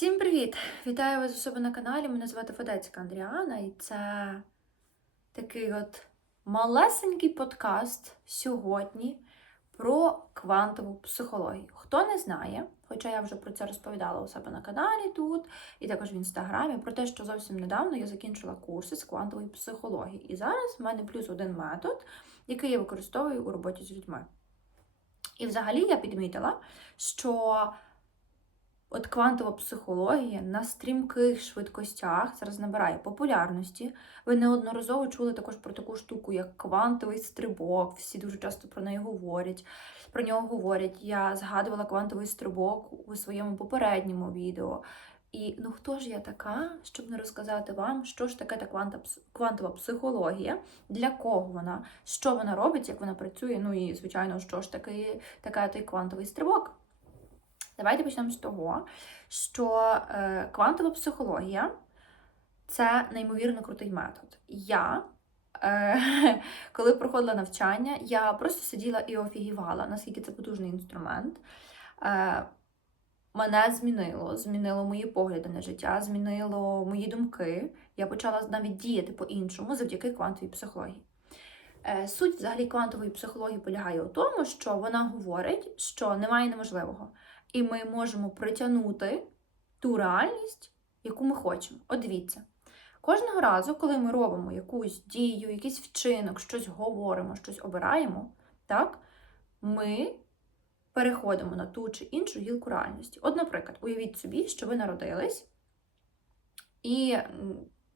Всім привіт! Вітаю вас у себе на каналі. Мене звати Федецька Андріана, і це такий от малесенький подкаст сьогодні про квантову психологію. Хто не знає, хоча я вже про це розповідала у себе на каналі тут, і також в інстаграмі, про те, що зовсім недавно я закінчила курси з квантової психології. І зараз в мене плюс один метод, який я використовую у роботі з людьми. І взагалі я підмітила, що От квантова психологія на стрімких швидкостях зараз набирає популярності. Ви неодноразово чули також про таку штуку, як квантовий стрибок. Всі дуже часто про неї говорять. Про нього говорять. Я згадувала квантовий стрибок у своєму попередньому відео. І ну хто ж я така, щоб не розказати вам, що ж таке та квантова психологія, для кого вона, що вона робить, як вона працює. Ну і звичайно, що ж таке, таке той квантовий стрибок. Давайте почнемо з того, що е, квантова психологія це неймовірно крутий метод. Я, е, коли проходила навчання, я просто сиділа і офігівала, наскільки це потужний інструмент. Е, Мене змінило, змінило мої погляди на життя, змінило мої думки. Я почала навіть діяти по-іншому завдяки квантовій психології. Суть взагалі квантової психології полягає у тому, що вона говорить, що немає неможливого. І ми можемо притягнути ту реальність, яку ми хочемо. От дивіться, кожного разу, коли ми робимо якусь дію, якийсь вчинок, щось говоримо, щось обираємо, так, ми переходимо на ту чи іншу гілку реальності. От, наприклад, уявіть собі, що ви народились, і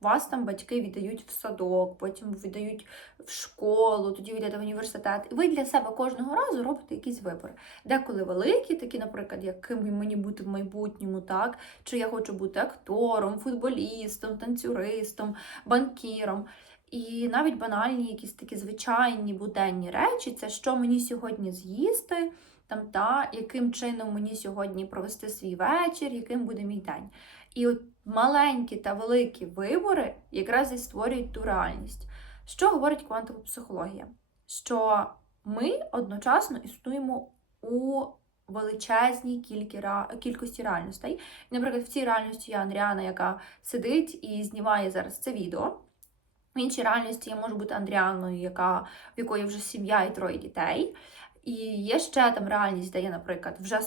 вас там батьки віддають в садок, потім віддають в школу, тоді йдете в університет. І ви для себе кожного разу робите якісь вибори. Деколи великі, такі, наприклад, яким мені бути в майбутньому, так? Чи я хочу бути актором, футболістом, танцюристом, банкіром. І навіть банальні, якісь такі звичайні буденні речі, це що мені сьогодні з'їсти, там та яким чином мені сьогодні провести свій вечір, яким буде мій день. І от маленькі та великі вибори якраз і створюють ту реальність. Що говорить квантова психологія? Що ми одночасно існуємо у величезній кількості реальностей. Наприклад, в цій реальності я Андріана, яка сидить і знімає зараз це відео. В іншій реальності я можу бути Андріаною, яка, в якої вже сім'я і троє дітей. І є ще там реальність, де я, наприклад, вже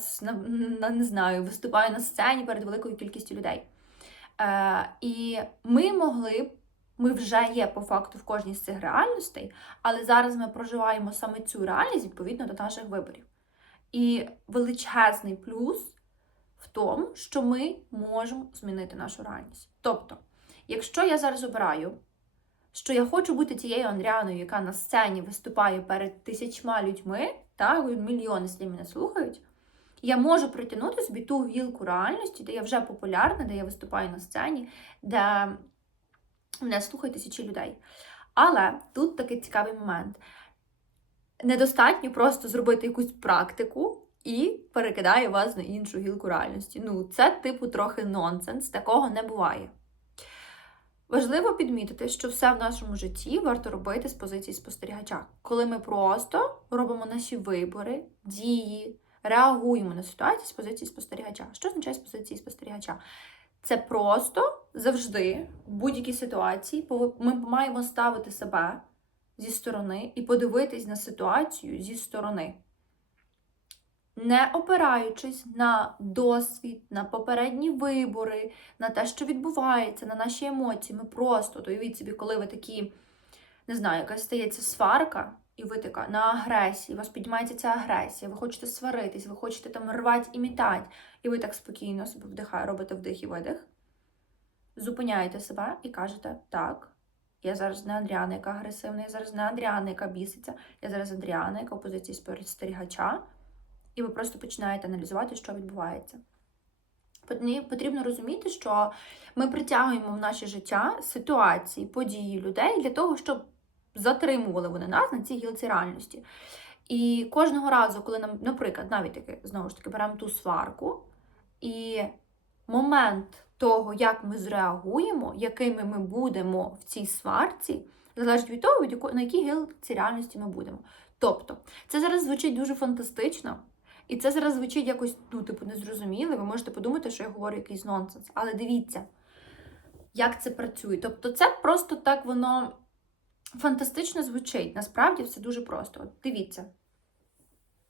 не знаю, виступаю на сцені перед великою кількістю людей. Е, І ми могли б, ми вже є по факту в кожній з цих реальностей, але зараз ми проживаємо саме цю реальність відповідно до наших виборів. І величезний плюс в тому, що ми можемо змінити нашу реальність. Тобто, якщо я зараз обираю що я хочу бути тією Андріаною, яка на сцені виступає перед тисячма людьми, так, мільйони слів мене слухають. Я можу притягнути собі ту гілку реальності, де я вже популярна, де я виступаю на сцені, де мене слухають тисячі людей. Але тут такий цікавий момент. Недостатньо просто зробити якусь практику і перекидає вас на іншу гілку реальності. Ну, це, типу, трохи нонсенс, такого не буває. Важливо підмітити, що все в нашому житті варто робити з позиції спостерігача, коли ми просто робимо наші вибори, дії, реагуємо на ситуацію з позиції спостерігача. Що означає з позиції спостерігача? Це просто завжди, в будь-якій ситуації, ми маємо ставити себе зі сторони і подивитись на ситуацію зі сторони не опираючись на досвід, на попередні вибори, на те, що відбувається, на наші емоції. Ми просто уявіть собі, коли ви такі, не знаю, якась стається сварка, і ви така на агресії, у вас піднімається ця агресія, ви хочете сваритись, ви хочете там рвати і мітати, і ви так спокійно собі вдихає, робите вдих і видих. Зупиняєте себе і кажете, так, я зараз не Андріана, яка агресивна, я зараз не Андріана, яка біситься, я зараз Андріана, яка в позиції спостерігача і ви просто починаєте аналізувати, що відбувається. Потрібно розуміти, що ми притягуємо в наше життя ситуації, події людей для того, щоб затримували вони нас на цій гілці реальності. І кожного разу, коли нам, наприклад, навіть таки, знову ж таки, беремо ту сварку, і момент того, як ми зреагуємо, якими ми будемо в цій сварці, залежить від того, на якій гілці реальності ми будемо. Тобто, це зараз звучить дуже фантастично. І це зараз звучить якось, ну, типу, незрозуміло. Ви можете подумати, що я говорю якийсь нонсенс. Але дивіться, як це працює. Тобто, це просто так воно фантастично звучить. Насправді все дуже просто. От дивіться.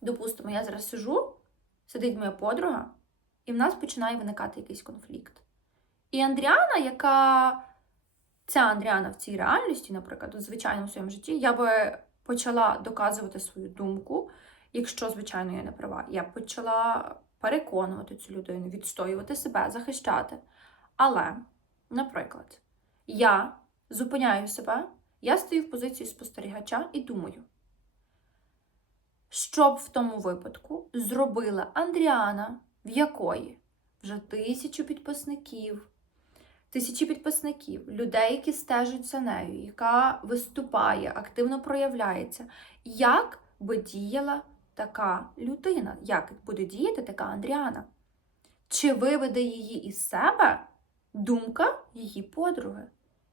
Допустимо, я зараз сижу, сидить моя подруга, і в нас починає виникати якийсь конфлікт. І Андріана, яка ця Андріана в цій реальності, наприклад, у звичайному своєму житті, я би почала доказувати свою думку, якщо, звичайно, я не права. Я почала переконувати цю людину, відстоювати себе, захищати. Але, наприклад, я зупиняю себе, я стою в позиції спостерігача і думаю, що б в тому випадку зробила Андріана, в якої вже тисячу підписників, тисячі підписників, людей, які стежать за нею, яка виступає, активно проявляється. Як би діяла така людина? Як буде діяти така Андріана? Чи виведе її із себе думка її подруги?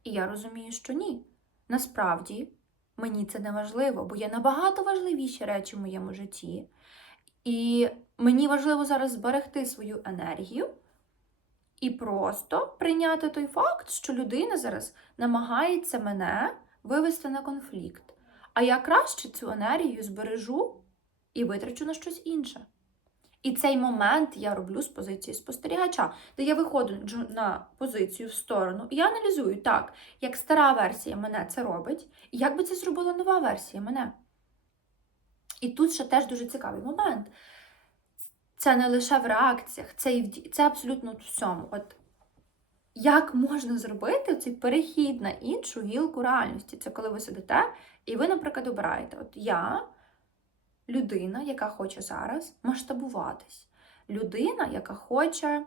І я розумію, що ні. Насправді мені це не важливо, бо є набагато важливіші речі в моєму житті. І мені важливо зараз зберегти свою енергію і просто прийняти той факт, що людина зараз намагається мене вивести на конфлікт. А я краще цю енергію збережу і витрачу на щось інше. І цей момент я роблю з позиції спостерігача, де я виходжу на позицію в сторону, і я аналізую так, як стара версія мене це робить, і як би це зробила нова версія мене. І тут ще теж дуже цікавий момент. Це не лише в реакціях, це і в це абсолютно в всьому. От як можна зробити цей перехід на іншу гілку реальності? Це коли ви сидите і ви, наприклад, обираєте: От я людина, яка хоче зараз масштабуватись. Людина, яка хоче.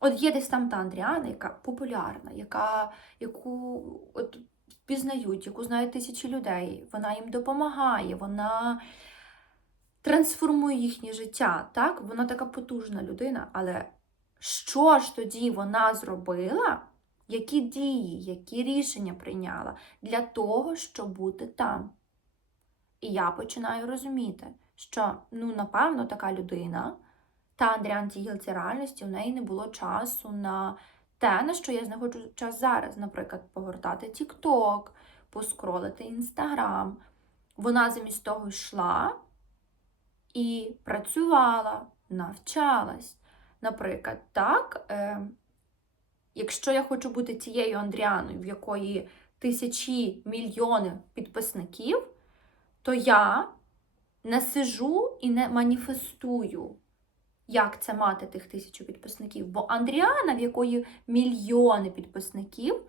От є десь там та Андріана, яка популярна, яка, яку от впізнають, яку знають тисячі людей. Вона їм допомагає, вона трансформує їхнє життя. Так? Вона така потужна людина. Але що ж тоді вона зробила? Які дії, які рішення прийняла для того, щоб бути там? І я починаю розуміти, що ну, напевно, така людина, та Андріан гілці реальності, в неї не було часу на те, на що я знаходжу час зараз, наприклад, погортати TikTok, поскролити Instagram. Вона замість того йшла і працювала, навчалась. Наприклад, так, е, якщо я хочу бути тією Андріаною, в якої тисячі мільйони підписників, то я не сижу і не маніфестую, як це мати тих тисячу підписників. Бо Андріана, в якої мільйони підписників,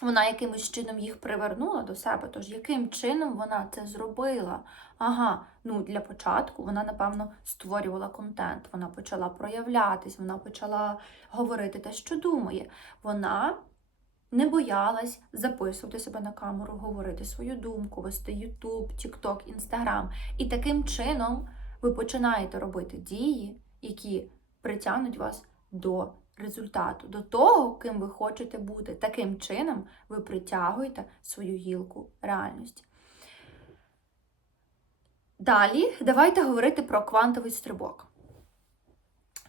вона якимось чином їх привернула до себе. Тож яким чином вона це зробила? Ага, ну для початку вона, напевно, створювала контент, вона почала проявлятись, вона почала говорити те, що думає. Вона не боялась записувати себе на камеру, говорити свою думку, вести YouTube, TikTok, Instagram. І таким чином ви починаєте робити дії, які притягнуть вас до результату, до того, ким ви хочете бути. Таким чином ви притягуєте свою гілку реальності. Далі давайте говорити про квантовий стрибок.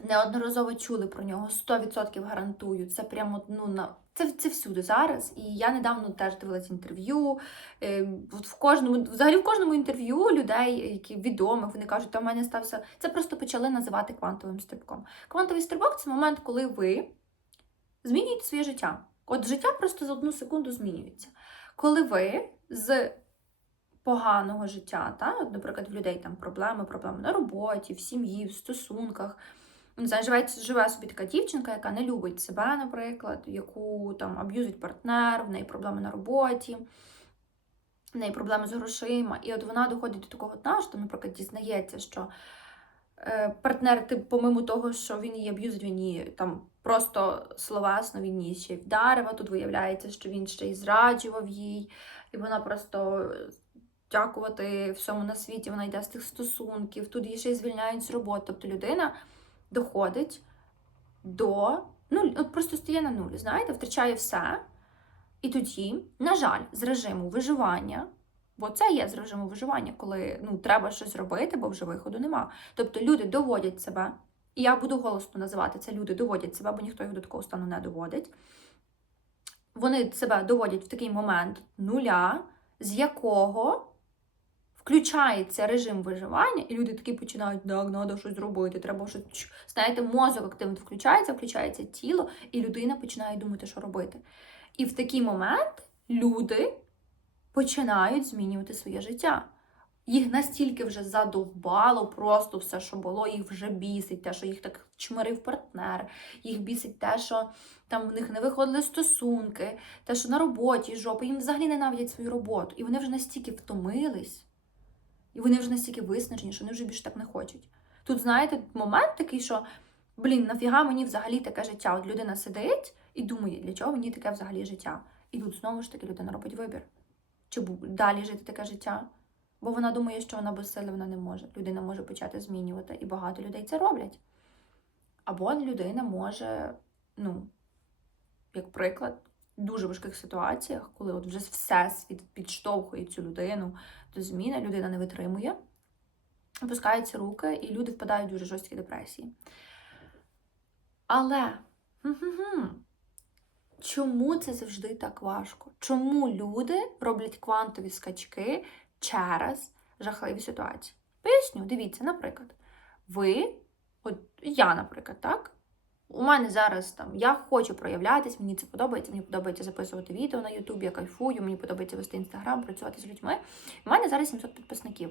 Неодноразово чули про нього, 100% гарантую. Це прямо ну, на це, це всюди зараз. І я недавно теж дивилася інтерв'ю. Е, от в кожному, взагалі в кожному інтерв'ю людей, які відомих, вони кажуть, та в мене стався. Це просто почали називати квантовим стрибком. Квантовий стрибок це момент, коли ви змінюєте своє життя. От життя просто за одну секунду змінюється. Коли ви з поганого життя, та, от, наприклад, в людей там проблеми, проблеми на роботі, в сім'ї, в стосунках. Не знаю, живе, собі така дівчинка, яка не любить себе, наприклад, яку там аб'юзить партнер, в неї проблеми на роботі, в неї проблеми з грошима. І от вона доходить до такого дна, що, наприклад, дізнається, що е, партнер, тип, помимо того, що він її аб'юзить, він її там просто словесно він її ще й вдарив, а тут виявляється, що він ще й зраджував їй, і вона просто. Дякувати всьому на світі, вона йде з тих стосунків, тут її ще й звільняють з роботи. Тобто людина доходить до нуль, от просто стає на нуль, знаєте, втрачає все. І тоді, на жаль, з режиму виживання Бо це є з режиму виживання, коли ну, треба щось робити, бо вже виходу нема. Тобто люди доводять себе, і я буду голосно називати це люди доводять себе, бо ніхто їх до такого стану не доводить. Вони себе доводять в такий момент нуля, з якого включається режим виживання, і люди такі починають, так, треба щось зробити, треба щось. Знаєте, мозок активно включається, включається тіло, і людина починає думати, що робити. І в такий момент люди починають змінювати своє життя. Їх настільки вже задовбало просто все, що було, їх вже бісить, те, що їх так чмирив партнер, їх бісить те, що там в них не виходили стосунки, те, що на роботі жопа, їм взагалі ненавидять свою роботу. І вони вже настільки втомились, і вони вже настільки виснажені, що вони вже більше так не хочуть. Тут, знаєте, момент такий, що блін, нафіга мені взагалі таке життя? От людина сидить і думає, для чого мені таке взагалі життя? І тут знову ж таки людина робить вибір. Чи далі жити таке життя? Бо вона думає, що вона без сили вона не може. Людина може почати змінювати, і багато людей це роблять. Або людина може, ну, як приклад, дуже важких ситуаціях, коли от вже всесвіт підштовхує цю людину до зміни, людина не витримує, опускаються руки, і люди впадають в дуже жорсткі депресії. Але чому це завжди так важко? Чому люди роблять квантові скачки через жахливі ситуації? Поясню, дивіться, наприклад, ви, от я, наприклад, так? У мене зараз там я хочу проявлятись, мені це подобається, мені подобається записувати відео на Ютубі, я кайфую, мені подобається вести інстаграм, працювати з людьми. У мене зараз 700 підписників.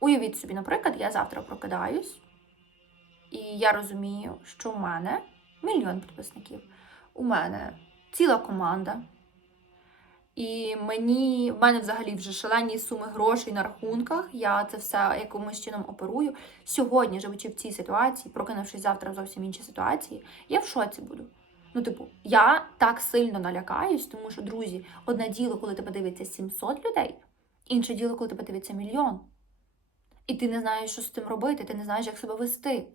Уявіть собі, наприклад, я завтра прокидаюсь, і я розумію, що в мене мільйон підписників. У мене ціла команда. І мені, в мене взагалі вже шалені суми грошей на рахунках. Я це все якимось чином оперую. Сьогодні, живучи в цій ситуації, прокинувшись завтра в зовсім іншій ситуації, я в шоці буду. Ну, типу, я так сильно налякаюсь, тому що, друзі, одне діло, коли тебе дивиться 700 людей, інше діло, коли тебе дивиться мільйон. І ти не знаєш, що з цим робити, ти не знаєш, як себе вести.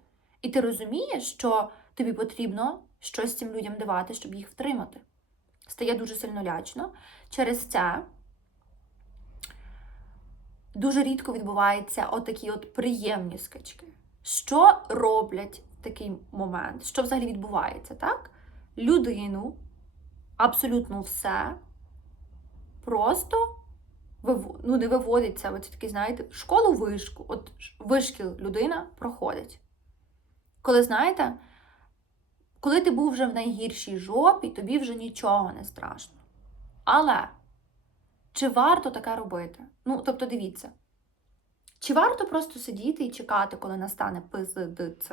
І ти розумієш, що тобі потрібно щось цим людям давати, щоб їх втримати. Стає дуже сильно лячно. Через це дуже рідко відбуваються отакі от приємні скачки. Що роблять в такий момент? Що взагалі відбувається, так? Людину абсолютно все просто ну, не виводиться, от такий, знаєте, школу вишку. От вишкіл людина проходить. Коли знаєте, коли ти був вже в найгіршій жопі, тобі вже нічого не страшно. Але чи варто таке робити? Ну, тобто, дивіться, чи варто просто сидіти і чекати, коли настане ПЗДЦ,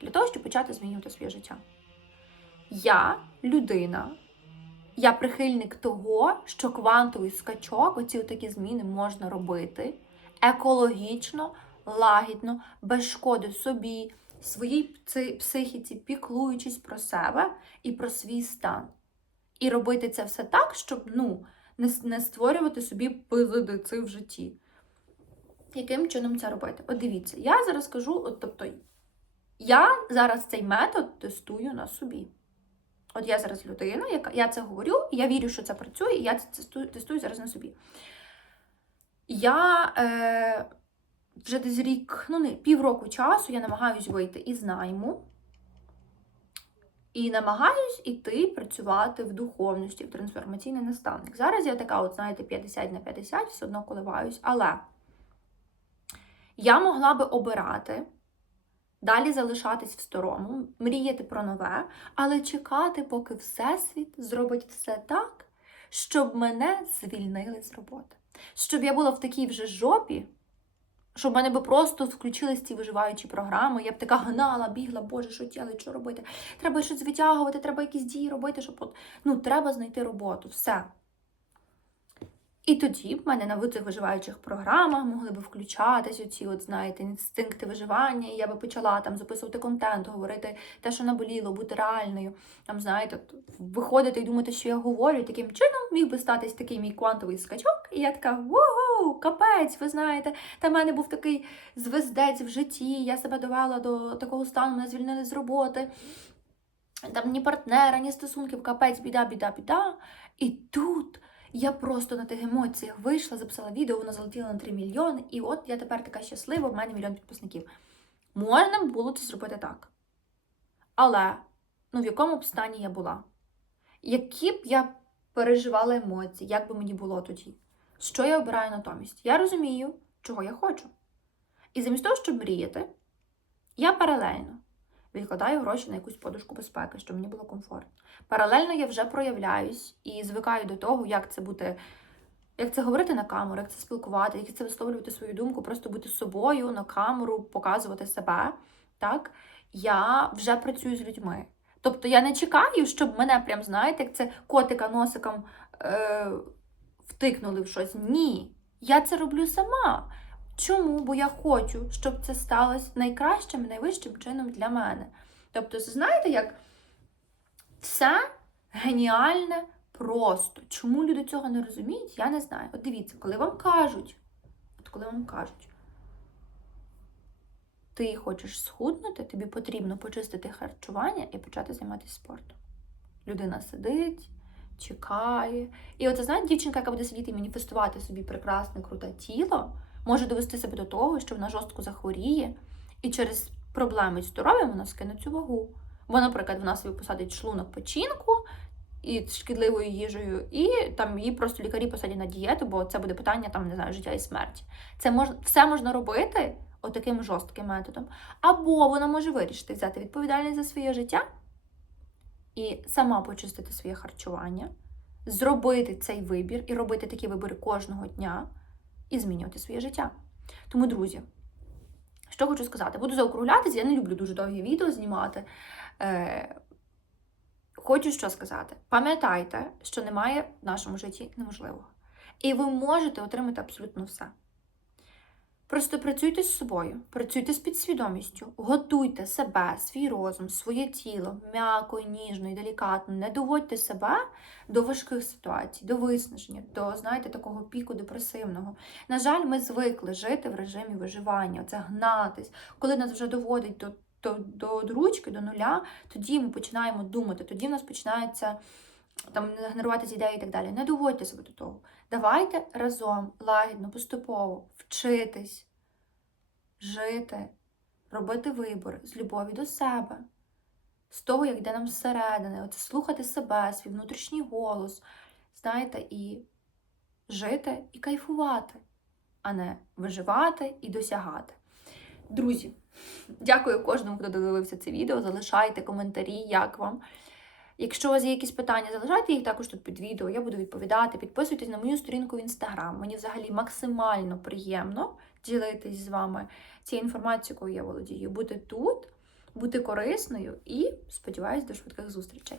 для того, щоб почати змінювати своє життя? Я людина, я прихильник того, що квантовий скачок, оці такі зміни можна робити екологічно, лагідно, без шкоди собі, своїй психіці, піклуючись про себе і про свій стан. І робити це все так, щоб ну, не, створювати собі ПЗДЦ в житті. Яким чином це робити? От дивіться, я зараз кажу, от, тобто, я зараз цей метод тестую на собі. От я зараз людина, яка я це говорю, я вірю, що це працює, і я це тестую, тестую зараз на собі. Я е, вже десь рік, ну не півроку часу я намагаюсь вийти із найму. І намагаюсь іти працювати в духовності, в трансформаційний наставник. Зараз я така, от знаєте, 50 на 50, все одно коливаюсь, але я могла би обирати, далі залишатись в старому, мріяти про нове, але чекати, поки Всесвіт зробить все так, щоб мене звільнили з роботи. Щоб я була в такій вже жопі, щоб в мене би просто включились ці виживаючі програми, я б така гнала, бігла, боже, що діяти, що робити? Треба щось витягувати, треба якісь дії робити, щоб от, ну, треба знайти роботу, все. І тоді в мене на цих виживаючих програмах могли б включатись оці, от, знаєте, інстинкти виживання, і я би почала там записувати контент, говорити те, що наболіло, бути реальною. Там, знаєте, виходити і думати, що я говорю, таким чином міг би статись такий мій квантовий скачок. І я така, капець, ви знаєте, та в мене був такий звездець в житті, я себе довела до такого стану, мене звільнили з роботи. Там ні партнера, ні стосунків, капець, біда, біда, біда. І тут Я просто на тих емоціях вийшла, записала відео, воно залетіло на 3 мільйони, і от я тепер така щаслива, в мене мільйон підписників. Можна було це зробити так. Але ну, в якому б стані я була? Які б я переживала емоції, як би мені було тоді? Що я обираю натомість? Я розумію, чого я хочу. І замість того, щоб мріяти, я паралельно відкладаю гроші на якусь подушку безпеки, щоб мені було комфортно. Паралельно я вже проявляюсь і звикаю до того, як це бути, як це говорити на камеру, як це спілкувати, як це висловлювати свою думку, просто бути собою на камеру, показувати себе. Так? Я вже працюю з людьми. Тобто я не чекаю, щоб мене прям, знаєте, як це котика носиком е, втикнули в щось. Ні. Я це роблю сама. Чому? Бо я хочу, щоб це сталося найкращим, найвищим чином для мене. Тобто, знаєте, як все геніальне просто. Чому люди цього не розуміють, я не знаю. От дивіться, коли вам кажуть, от коли вам кажуть, ти хочеш схуднути, тобі потрібно почистити харчування і почати займатися спортом. Людина сидить, чекає. І оце, знаєте, дівчинка, яка буде сидіти і маніфестувати собі прекрасне, круте тіло, може довести себе до того, що вона жорстко захворіє, і через проблеми з здоров'ям вона скине цю вагу. Бо, наприклад, вона собі посадить шлунок печінку і шкідливою їжею, і там її просто лікарі посадять на дієту, бо це буде питання там, не знаю, життя і смерті. Це мож... все можна робити отаким жорстким методом. Або вона може вирішити взяти відповідальність за своє життя і сама почистити своє харчування, зробити цей вибір і робити такі вибори кожного дня і змінювати своє життя. Тому, друзі, що хочу сказати, буду заокруглятися, я не люблю дуже довгі відео знімати. Е, Хочу що сказати. Пам'ятайте, що немає в нашому житті неможливого. І ви можете отримати абсолютно все. Просто працюйте з собою, працюйте з підсвідомістю, готуйте себе, свій розум, своє тіло м'яко, ніжно і делікатно. Не доводьте себе до важких ситуацій, до виснаження, до, знаєте, такого піку депресивного. На жаль, ми звикли жити в режимі виживання, це гнатись. Коли нас вже доводить до, до, до, ручки, до нуля, тоді ми починаємо думати, тоді в нас починається там генеруватися ідеї і так далі. Не доводьте себе до того. Давайте разом, лагідно, поступово вчитись, жити, робити вибори з любові до себе, з того, як йде нам зсередини, оце слухати себе, свій внутрішній голос, знаєте, і жити і кайфувати, а не виживати і досягати. Друзі, дякую кожному, хто додивився це відео. Залишайте коментарі, як вам. Якщо у вас є якісь питання, залишайте їх також тут під відео, я буду відповідати. Підписуйтесь на мою сторінку в інстаграм. Мені взагалі максимально приємно ділитись з вами цією інформацією, якою я володію. Бути тут, бути корисною і сподіваюсь до швидких зустрічей.